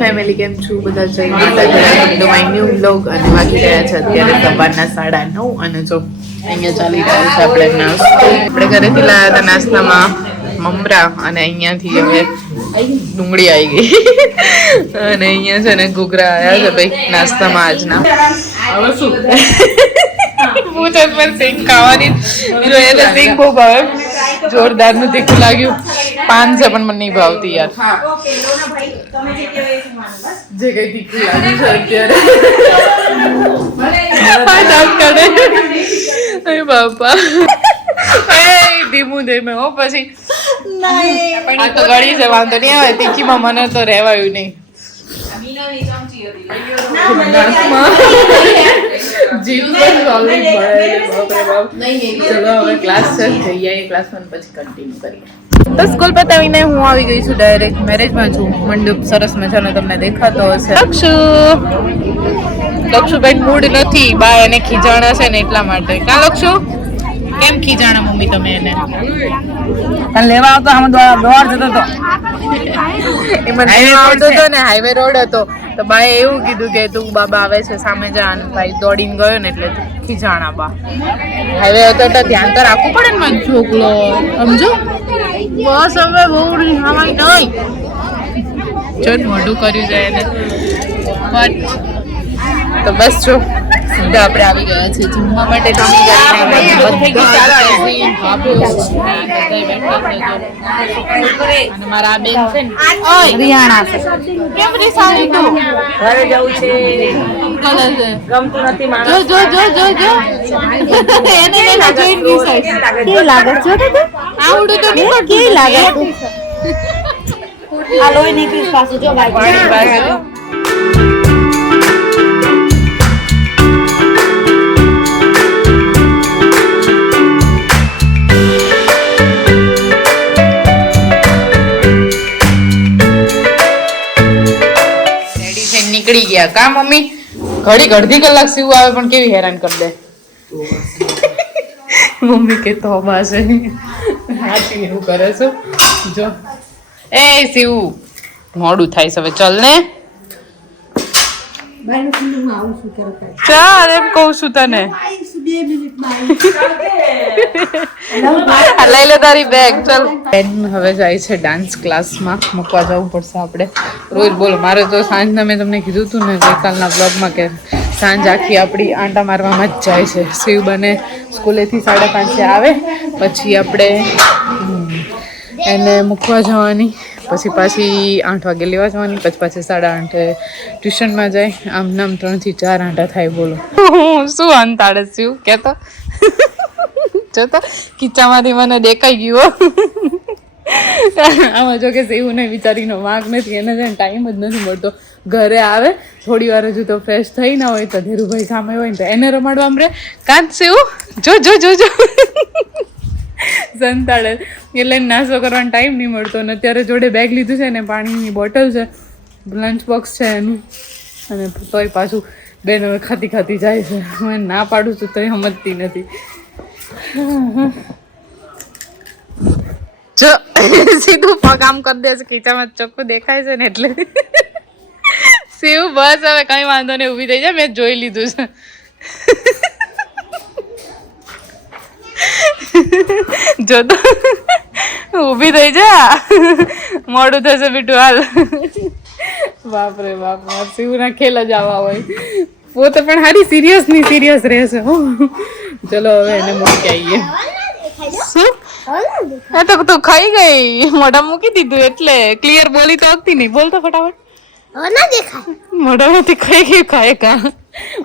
Family કેમ છું? બધા જઈ માય ન્યુ બ્લોગ અને વાગી રહ્યા છે અત્યારે સવારના સાડા નવ અને જો અહીંયા ચાલી રહ્યો છે આપણે નાસ્તો. આપણે ઘરેથી લાવ્યા હતા નાસ્તામાં મમરા અને અહીંયાથી હવે ડુંગળી આવી ગઈ. અને અહીંયા છે ને ઘૂઘરા આવ્યા છે ભાઈ નાસ્તામાં આજના. હવે શું? પૂછે પર સિંગ ખાવાની જો એને સિંગ બહુ ભાવે. જોરદારનું તીખું લાગ્યું. પાન છે પણ મને નહીં ભાવતી યાર. જે કઈ તીખું લાગ્યું છે અત્યારે. અરે બાપા. એ ધીમું ધીમે હો પછી. આ તો ગળી છે વાંધો નહીં આવે. તીખીમાં મને તો રહેવાયું નહીં. બાપ ચલો હવે ક્લાસ પછી કન્ટિન્યુ કરીએ. તો સ્કૂલ પતાવીને હું આવી ગઈ છું ડાયરેક્ટ મેરેજમાં છું. મંડપ સરસ મજાનો તમને દેખાતો હશે. લક્ષુ! લક્ષુભાઈ મૂડ નથી બા એને ખીજાણા છે ને એટલા માટે. કા લક્ષુ? કેમ ખીજાણા મમ્મી તમે એને? તને લેવા આવતો આમ દોડ જતો હતો એ મને આવતો હતો ને હાઈવે રોડ હતો. તો બાએ એવું કીધું કે તું બાબા આવે છે સામે જા અને ભાઈ દોડીને ગયો ને એટલે ખીજાણા બા. હાઈવે હતો એટલે ધ્યાન તો રાખવું પડે ને મારો છોકરો. સમજો? બસ હવે બહુ હવાય નહીં. ચલ મોઢું કર્યું છે એને. બટ તો બસ જો. સીધા આપણે આવી ગયા છે. જમવા માટે ટમી કરીને બધા અને મારા બેન છે ને ઓય રિયાણા છે. કેમ રે સારી તો? ઘરે જવું છે. કલર છે. ગમતું નથી માણસ. જો જો જો જો એને એને જોઈને વિસાય કેવી લાગે? છે આવડું તો નહીં લાગે? આ લોહી નીકળી પાછું. જો ભાઈ બાજુ નીકળી ગયા. કા મમ્મી? ઘડી અડધી કલાક સીવું આવે પણ કેવી હેરાન કરી દે. મમ્મી કે તોબા છે. હાથી એવું કરે છે. જો. એ સીવું. મોડું થાય છે હવે. ચલ ને. ચાલ એમ કહું છું તને. આ લઈ લે તારી બેગ ચાલ. બેન હવે જાય છે ડાન્સ ક્લાસમાં મૂકવા જવું પડશે આપણે. રોહિત બોલો મારે તો સાંજના મેં તમને કીધું હતું ને ગઈકાલના બ્લોગમાં કે સાંજ આખી આપણી આંટા મારવામાં જ જાય છે. શિવ બને સ્કૂલેથી સાડા પાંચે આવે. પછી આપણે એને મૂકવા જવાની. પછી પાછી આઠ વાગે લેવા જવાની પછી પાછી સાડા આઠે ટ્યુશનમાં જાય. આમ નામ ત્રણથી ચાર આંટા થાય બોલો. શું અંતાડે શિવ કહેતો જોતો કિચ્ચામાંથી મને દેખાઈ ગયું આમાં જો કે એવું નહીં વિચારીનો વાંક નથી એને છે ટાઈમ જ નથી મળતો. ઘરે આવે થોડી વાર હજુ તો ફ્રેશ થઈ ના હોય તો ધીરુભાઈ સામે હોય ને તો એને રમાડવા આમ રે કાંત સેવું જો જો જો જો. સંતાડે. એટલે નાસ્તો કરવાનો ટાઈમ નહીં મળતો અને અત્યારે જોડે બેગ લીધું છે ને પાણીની બોટલ છે લંચ બોક્સ છે એનું. અને તોય પાછું બેન હવે ખાતી ખાતી જાય છે. હું ના પાડું છું, તોય સમજતી નથી. જો, સીધું પગ આમ કરી દે છે, ખીચામાં ચોખ્ખું દેખાય છે ને એટલે. શિવ બસ, હવે કઈ વાંધો નહીં, ઊભી થઈ જાય મેં જોઈ લીધું છે. જો તો. ઊભી થઈ જા. મોડું થશે બીટું હાલ. બાપરે બાપ માર શિવના ખેલ જ આવા હોય. પોતે પણ હારી સિરિયસની સિરિયસ રહેશે હો. ચલો હવે એને મૂકી આવીએ. શું? એ તો તું ખાઈ ગઈ. મોઢા મૂકી દીધું એટલે. ક્લિયર બોલી તો આવતી નહીં. બોલતો ફટાફટ. મોઢામાંથી ખાઈ ગયું ખાય કા?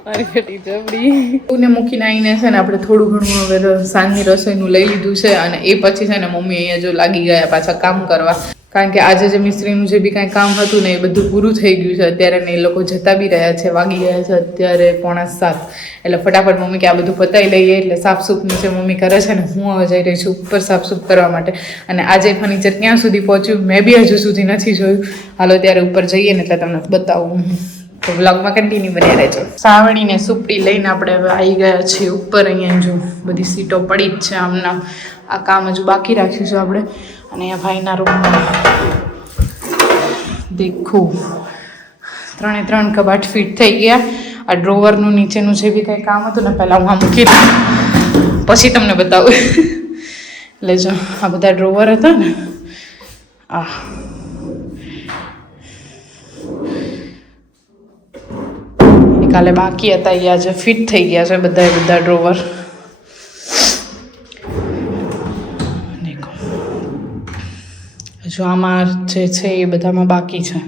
મારી બેટી જબડી. ને મૂકીને આવીને છે ને આપણે થોડું ઘણું હવે સાંજની રસોઈનું લઈ લીધું છે અને એ પછી છે ને મમ્મી અહીંયા જો લાગી ગયા પાછા કામ કરવા. કારણ કે આજે જે મિસ્ત્રીનું જે બી કાંઈ કામ હતું ને એ બધું પૂરું થઈ ગયું છે. અત્યારે ને એ લોકો જતા બી રહ્યા છે, વાગી ગયા છે અત્યારે પોણા સાત. એટલે ફટાફટ મમ્મી કે આ બધું પતાવી લઈએ એટલે સાફસૂફ નીચે મમ્મી કરે છે ને હું હવે જઈ રહી છું ઉપર સાફસૂફ કરવા માટે. અને આજે ફર્નિચર ક્યાં સુધી પહોંચ્યું મેં બી હજુ સુધી નથી જોયું. હાલો ત્યારે ઉપર જઈએ ને એટલે તમને બતાવું. તો વ્લોગમાં કન્ટિન્યુ બન્યા રહેજો. સાવણીને સુપડી લઈને આપણે આવી ગયા છીએ ઉપર અહીંયા જો બધી સીટો પડી જ છે આમના. આ કામ હજુ બાકી રાખ્યું છે આપણે. અને અહીંયા ભાઈના રૂમમાં દેખો. ત્રણે ત્રણ કબાટ ફિટ થઈ ગયા. આ ડ્રોવરનું નીચેનું જે બી કંઈ કામ હતું ને પહેલાં હું આ મૂકી દઉં. પછી તમને બતાવું. એટલે જો આ બધા ડ્રોવર હતા ને. આ. કાલે બાકી હતા એ આજે ફિટ થઈ ગયા છે બધા બધા ડ્રોવર હજુ આમાં જે છે એ બધામાં બાકી છે.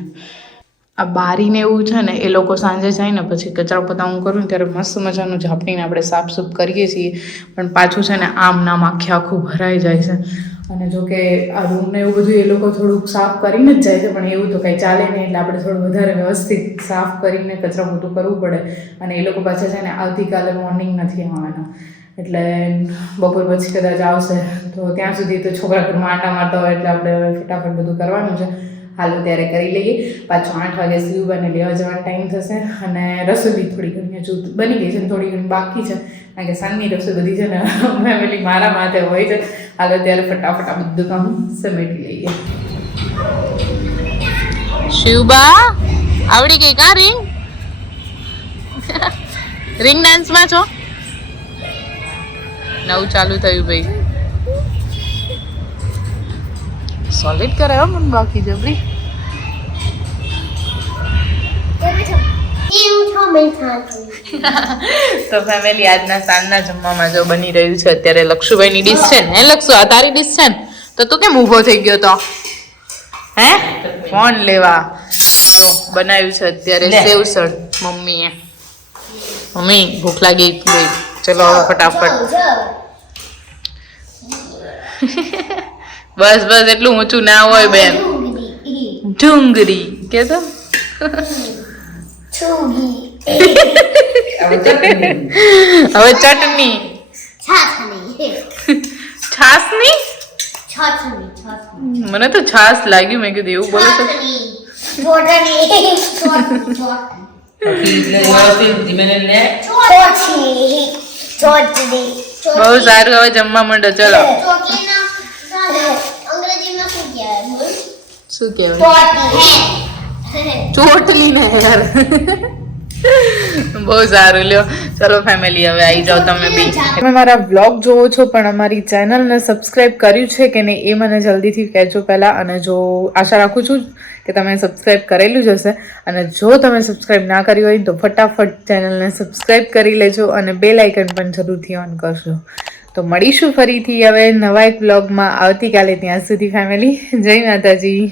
આ બારીને એવું છે ને, એ લોકો સાંજે જાય ને પછી કચરા પોતા હું કરું ત્યારે મસ્ત મજાનું ઝાપટીને આપણે સાફ સૂફ કરીએ છીએ. પણ પાછું છે ને, આમ નામ આખે આખું ભરાઈ જાય છે. અને જો કે આ રૂમને એવું બધું એ લોકો થોડુંક સાફ કરીને જ જાય છે, પણ એવું તો કંઈ ચાલે નહીં એટલે આપણે થોડું વધારે વ્યવસ્થિત સાફ કરીને કચરા મોટું કરવું પડે. અને એ લોકો પાછા છે ને આવતીકાલે મોર્નિંગ નથી આવવાના. એટલે બપોર પછી કદાચ આવશે. તો ત્યાં સુધી તો છોકરા ઘરમાં આંટા મારતા હોય એટલે આપણે ફટાફટ બધું કરવાનું છે. હાલો ત્યારે કરી લઈએ. પાછું આઠ વાગે સીવું બને લેવા જવાનો ટાઈમ થશે અને રસોઈ બી થોડી ઘણી હજુ બની ગઈ છે ને થોડી ઘણી બાકી છે. કારણ કે સાંજની રસોઈ બધી છે ને ફેમિલી મારા માથે હોય છે. હાલો ત્યારે ફટાફટ આ બધું કામ સમેટી લઈએ. શિવબા, આવડી ગઈ કા રિંગ રિંગ ડાન્સમાં છો? નવું ચાલુ થયું ભાઈ. સોલિડ કરે હો મને બાકી જબરી તો ફેમિલી આજના સાંજના જમવામાં જો બની રહ્યું છે અત્યારે લક્ષુભાઈની ડીશ છે ને લક્ષુ આ તારી ડીશ છે ને? તો તું કેમ ઊભો થઈ ગયો તો? હે? ફોન લેવા. જો બનાવ્યું છે અત્યારે સેવસળ મમ્મીએ. મમ્મી ભૂખ લાગી ગઈ. ચલો હવે ફટાફટ. બસ બસ એટલું ઊંચું ના હોય બેન. ઢુંગરી. કે તો હવે ચટણી. છાસની મને તો છાસ લાગ્યું મેં કીધું એવું બોલો તો. બહુ સારું હવે જમવા માંડો ચલો અંગ્રેજીમાં શું કહેવાય બોલ શું કહેવાય? ચોટલી ને યાર. બહુ સારું લ્યો. ચલો ફેમિલી હવે આવી જાઓ તમે બી. તમે મારા વ્લોગ જોવો છો પણ અમારી ચેનલને સબસ્ક્રાઇબ કર્યું છે કે નહીં એ મને જલ્દીથી કહેજો પહેલાં. અને જો આશા રાખું છું કે તમે સબસ્ક્રાઇબ કરેલું જ હશે. અને જો તમે સબસ્ક્રાઇબ ના કર્યું હોય તો ફટાફટ ચેનલને સબસ્ક્રાઇબ કરી લેજો અને બે લાઇકન પણ જરૂરથી ઓન કરજો. તો મળીશું ફરીથી હવે નવા એક બ્લોગમાં આવતીકાલે ત્યાં સુધી ફેમિલી જય માતાજી.